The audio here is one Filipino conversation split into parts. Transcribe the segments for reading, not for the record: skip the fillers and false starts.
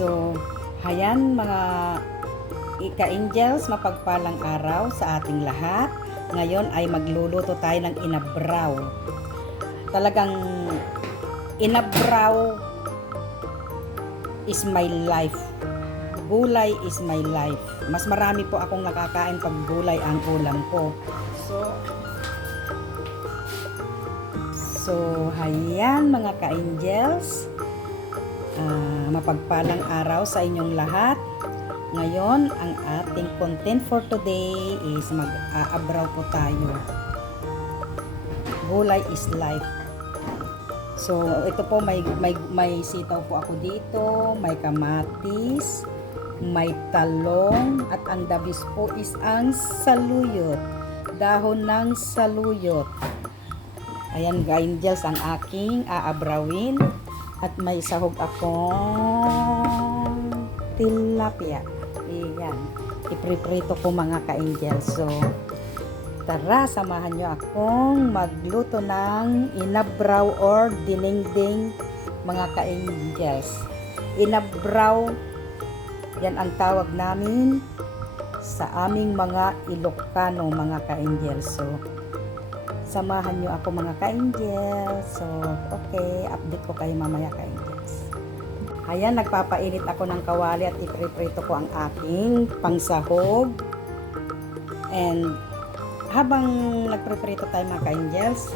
So, hayan mga ka-angels, mapagpalang araw sa ating lahat. Ngayon ay magluluto tayo ng inabraw. Talagang inabraw is my life. Gulay is my life. Mas marami po akong nakakain pag gulay ang ulam ko. So hayan mga ka-angels. Mapagpalang araw sa inyong lahat. Ngayon, ang ating content for today is mag-aabraw po tayo. Gulay is life. So, ito po, may sitaw po ako dito, may kamatis, may talong, at ang dabis po is ang saluyot. Dahon ng saluyot. Ayan, angels, ang aking aabrawin. At may sahog akong tilapia. Ayan. Ipriprito ko mga ka-angels. So, tara, samahan nyo akong magluto ng inabraw or dinengdeng mga ka-angels. Inabraw, yan ang tawag namin sa aming mga Ilocano mga ka-angels. So, samahan nyo ako mga ka-angels. So, okay, update ko kayo mamaya ka-angels. Ayan, nagpapainit ako ng kawali at ipriprito ko ang aking pangsahog. And habang nagpriprito tayo mga ka-angels,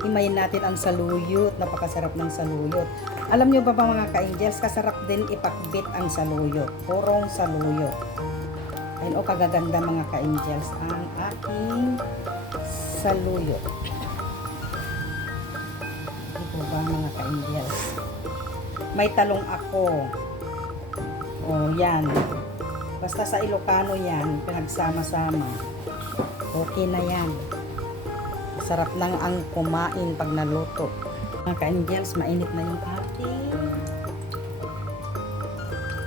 himayin natin ang saluyot. Napakasarap ng saluyot. Alam nyo ba mga ka-angels, kasarap din ipakbit ang saluyot. Purong saluyot. Ayun, kagaganda mga ka-angels ang aking saluyot. Ito ba mga ka-angels? May talong ako. Yan. Basta sa Ilocano yan, pinagsama-sama. Okay na yan. Sarap lang ang kumain pag naluto. Mga ka-angels, mainit na yung ating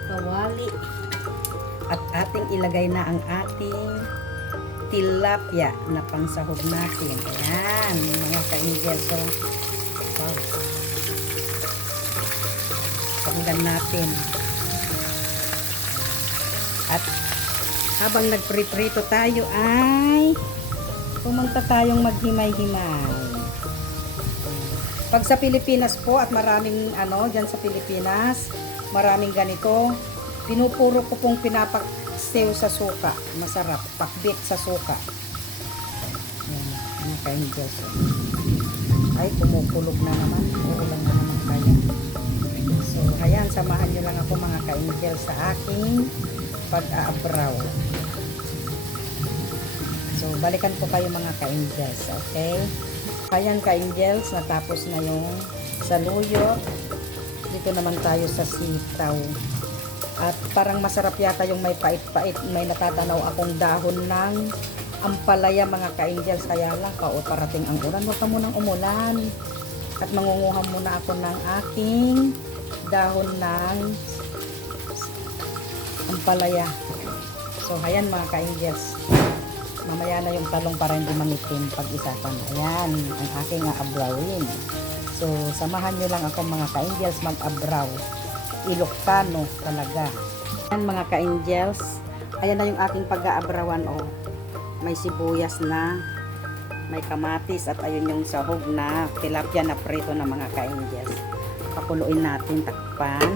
kawali. At ating ilagay na ang ating tilapia na pangsahog natin. Ayan, mga ka-angels. So, pakinggan natin. At habang nagpriprito tayo ay pumunta tayong maghimay-himay. Pag sa Pilipinas po at maraming dyan sa Pilipinas, maraming ganito, pinupuro ko pong pinapaksew sa suka. Masarap. Pakbit sa suka. Ayan. Mga ka-angels. Ay, kumukulog na naman. Uulan na naman kaya. So, ayan. Samahan nyo lang ako mga ka-angels sa aking pag-aabraw. So, balikan ko kayo mga ka-angels. Okay? Ayan ka-angels. Natapos na yung saluyot. Dito naman tayo sa sitaw. At parang masarap yata yung may pait-pait. May natatanaw akong dahon ng ampalaya mga ka-angels. Kaya lang parating ang ulan. Huwag ka munang umulan. At mangunguha muna ako ng aking dahon ng ampalaya. So, ayan mga ka-angels. Mamaya na yung talong para hindi mangitim pag isapan. Ayan, ang aking abrawin. So, samahan nyo lang ako mga ka-angels mag-abraw. Ilocano talaga. Ayan mga ka-angels. Ayan na yung aking pag-aabrawan. May sibuyas na, may kamatis, at ayun yung sahog na tilapia na prito na mga ka-angels. Pakuluin natin, takpan.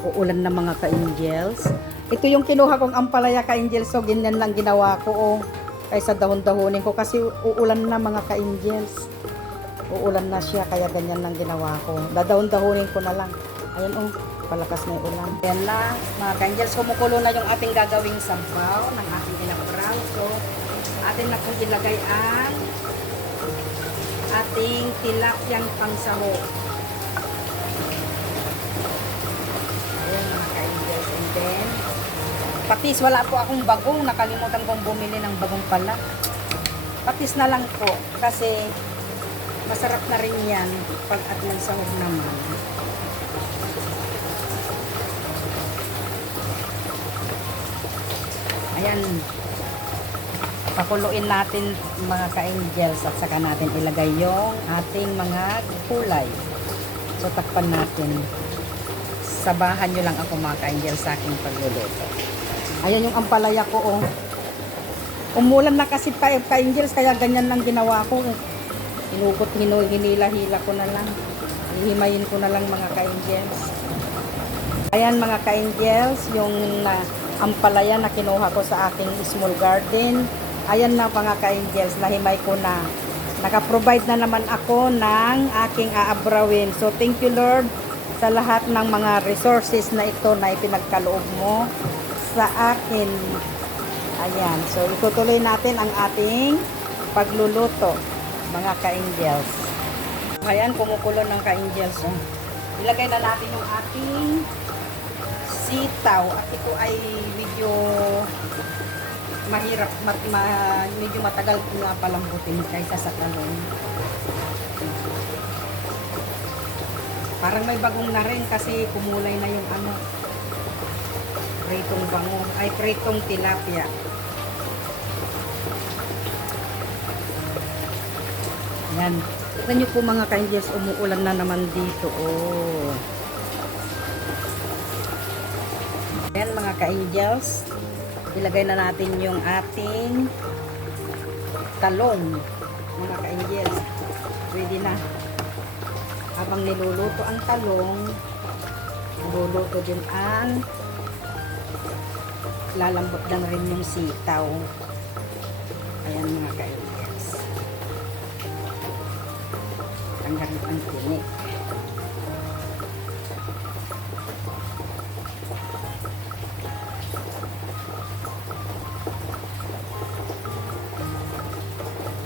Uulan na mga ka-angels. Ito yung kinuha kong ampalaya ka-angels. So, ganyan lang ginawa ko. Kaysa dahon-dahonin ko. Kasi uulan na mga ka-angels. Uulan na siya. Kaya ganyan lang ginawa ko. Dadahon-dahonin ko na lang. Ayan palakas na yung ulan. Ayan na, mga ka-angels, kumukulo na yung ating gagawing sabaw ng ating inabraw. So, atin na kong ilagay ang ating tilapiang pangsahog. Ayan mga ka-angels. And then, patis, wala po akong bagong. Nakalimutan kong bumili ng bagong pala. Patis na lang po. Kasi, masarap na rin yan pag at may sahog naman. Ayan. Pakuluin natin mga ka-angels at saka natin ilagay yung ating mga gulay. So, takpan natin. Sabahan nyo lang ako mga ka-angel sa aking pagluluto. Ayan yung ampalaya ko, oh. Umulan na kasi ka-angels, kaya ganyan lang ginawa ko. Inukot, hinila-hila ko na lang. Hihimayin ko na lang mga ka-angels. Ayan mga ka-angels, yung ampalaya na kinuha ko sa aking small garden. Ayan na mga ka-angels, nahimay ko na. Naka-provide na naman ako ng aking aabrawin. So thank you Lord sa lahat ng mga resources na ito na ipinagkaloob mo sa akin. Ayan, so itutuloy natin ang ating pagluluto mga ka-angels. Ayan, kumukulo ng ka-angels. Oh. Ilagay na natin yung ating sitaw. At ito ay medyo mahirap, medyo matagal na palambutin kaysa sa talong. Parang may bagong na rin kasi kumulay na yung ano, pritong bango, ay pritong tilapia. Yan. Tignan nyo po mga ka-angels, umuulan na naman dito. Oh. Yan mga ka-angels. Ilagay na natin yung ating talong. Mga ka-angels. Ready na. Habang niluluto ang talong, niluluto din ang lalambot lang rin yung sitaw. Ayan mga ka-angels. Tanggalin ang tinik.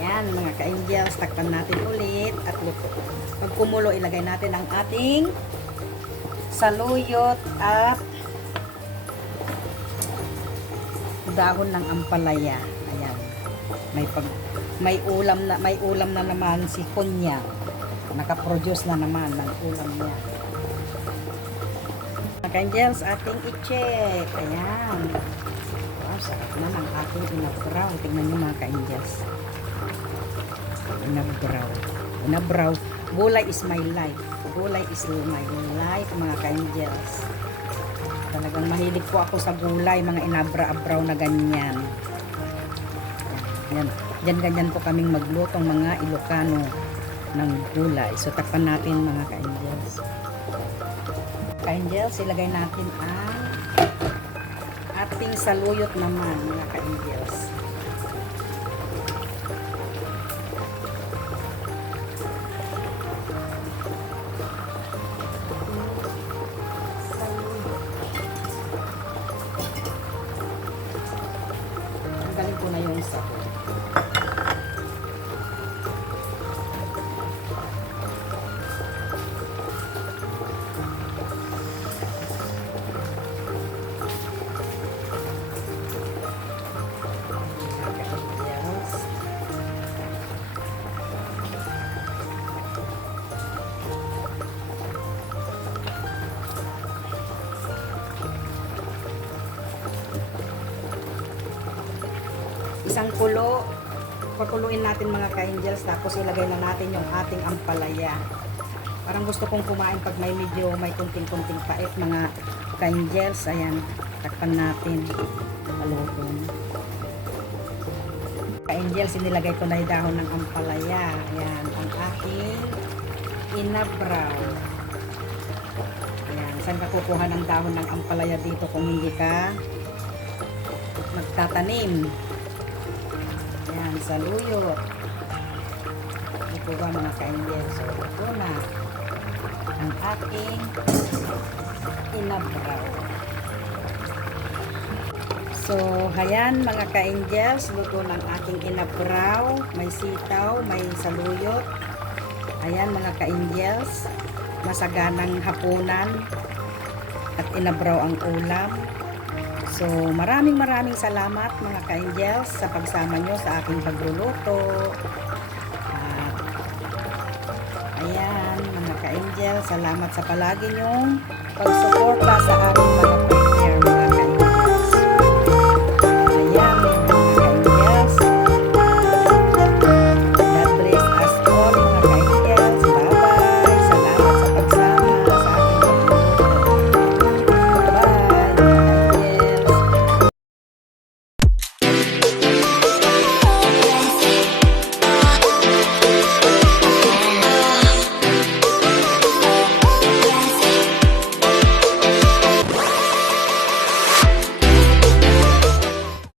Yan mga ka-angels, takpan natin ulit at luto. Pag kumulo, ilagay natin ang ating saluyot at dahon ng ampalaya. Ayan. May ulam na naman si Kunya. Naka-produce na naman ng ulam niya. Mga ka-angels, ating i-check. Ayan. Wow, sarap na ng ating inabraw. Tingnan niyo mga ka-angels. Inabraw. Gulay is my life. Gulay is my life, mga ka-angels. Talagang mahilig po ako sa gulay, mga inabra-abraw na ganyan. Yan. Ganyan po kaming maglutong mga Ilocano ng gulay. So, takpan natin mga ka-angels. Ka-angels, ilagay natin ang ating saluyot naman, mga ka-angels. Tanggalin ko na yung sabon. Isang kulo, pakuluin natin mga ka-angels, tapos ilagay na natin yung ating ampalaya. Parang gusto kong kumain pag may kunting-kunting pait mga ka-angels. Ayan, takpan natin. Halutong. Ka-angels, inilagay ko na yung dahon ng ampalaya. Ayan, ang aking inabraw. Ayan, saan ka kukuha ng dahon ng ampalaya dito kung hindi ka magtatanim? Ayan, saluyot. Ito ba mga ka-angels? So, ito na ang ating inabraw. So, ayan mga ka-angels, luto ng aking inabraw. May sitaw, may saluyot. Ayan mga ka-angels, masaganang hapunan at inabraw ang ulam. So, maraming salamat mga ka-angels sa pagsama nyo sa aking pagluluto. Ayan, mga ka-angels, salamat sa palagi nyong pagsama.